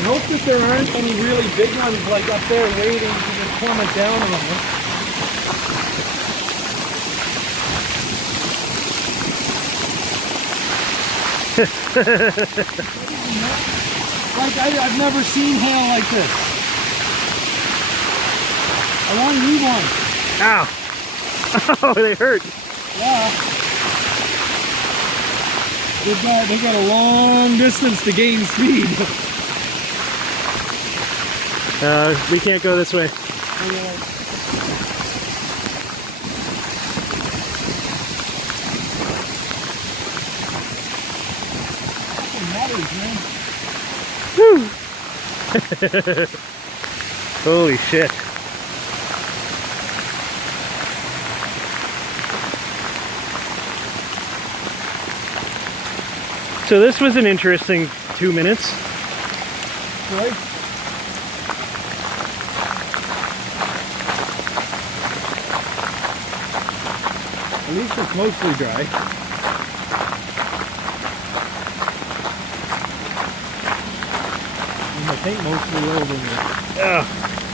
I hope that there aren't any really big ones like up there waiting to just plummet down on us. Like I've never seen hail like this. I want to need one. Ow. Oh, they hurt. Yeah. They got a long distance to gain speed. We can't go this way. Woo. Holy shit. So this was an interesting 2 minutes. Right? At least it's mostly dry. And I think mostly over there. Ugh.